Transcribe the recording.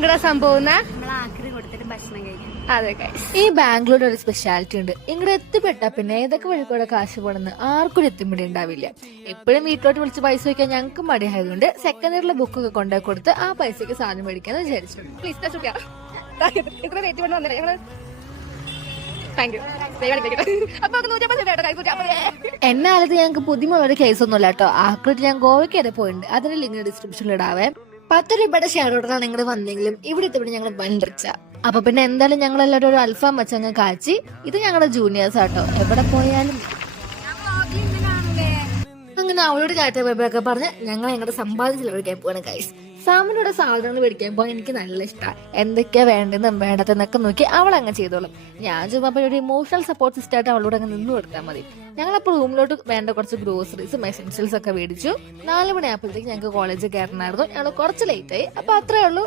നിങ്ങളുടെ സംഭവം ആക്രി കൊടുത്തിട്ട് ഭക്ഷണം കഴിക്കും. അതെ ഗൈസ്, ഈ ബാംഗ്ലൂരിൽ ഒരു സ്പെഷ്യാലിറ്റി ഉണ്ട്. ഇങ്ങോട്ട് എത്തിപ്പെട്ടാ പിന്നെ ഏതൊക്കെ വഴിക്കൂടെ കാശ് പോണെന്ന് ആർക്കും എത്തിപ്പിടി ഉണ്ടാവില്ല. എപ്പോഴും വീട്ടിലോട്ട് വിളിച്ച് പൈസ വയ്ക്കാൻ ഞങ്ങൾക്ക് മടിയായതുകൊണ്ട് സെക്കൻഡ് ഇയറിലെ ബുക്കൊക്കെ കൊണ്ടുപോയി കൊടുത്ത് ആ പൈസക്ക് സാധനം മേടിക്കാന്ന് വിചാരിച്ചു. ഇത്ര റേറ്റ് കൊണ്ട് വന്നില്ല ഞങ്ങള്. എന്നാലത് ഞങ്ങൾക്ക് പുതിയ കേസൊന്നുമില്ല കേട്ടോ. ആക്രിട്ട് ഞാൻ ഗോവയ്ക്ക് വരെ പോയിട്ടുണ്ട്. അതിന്റെ ലിങ്ക് ഡിസ്ക്രിപ്ഷനിൽ ഇടാവേ. 10 രൂപയുടെ ഷെയർ ഓർഡറാണ് നിങ്ങൾ വന്നെങ്കിലും ഇവിടെ എത്തിപ്പിടി ഞങ്ങൾ വൻറിച്ച. അപ്പൊ പിന്നെ എന്തായാലും ഞങ്ങൾ എല്ലാവരും ഒരു അൽഫാം വെച്ചങ്ങ് കാച്ചി. ഇത് ഞങ്ങളുടെ ജൂനിയേഴ്സ് ആട്ടോ, എവിടെ പോയാലും. അങ്ങനെ അവളോട് ചാറ്റ പേപ്പറൊക്കെ പറഞ്ഞ് ഞങ്ങൾ ഞങ്ങളുടെ സമ്പാദ്യം ചെലവഴിക്കാൻ പോവാണ് ഗൈസ്. സാമിനോട് സാധനങ്ങൾ മേടിക്കാൻ പോകാൻ എനിക്ക് നല്ല ഇഷ്ടമാണ്. എന്തൊക്കെയാ വേണ്ടതെന്നും വേണ്ടതെന്നൊക്കെ നോക്കി അവൾ അങ്ങ് ചെയ്തോളും. ഞാൻ ചുമ്മാ ഒരു ഇമോഷണൽ സപ്പോർട്ട് സിസ്റ്റം ആയിട്ട് അവളോട് അങ്ങ് നിന്ന് കൊടുത്താൽ മതി. ഞങ്ങളപ്പോൾ റൂമിലോട്ട് വേണ്ട കുറച്ച് ഗ്രോസറീസും എസെൻഷ്യൽസ് ഒക്കെ മേടിച്ചു. 4 മണിയാകുമ്പോഴത്തേക്ക് ഞങ്ങൾക്ക് കോളേജിൽ കയറണമായിരുന്നു. ഞങ്ങൾ കുറച്ച് ലേറ്റ് ആയി. അപ്പൊ അത്രേ ഉള്ളൂ.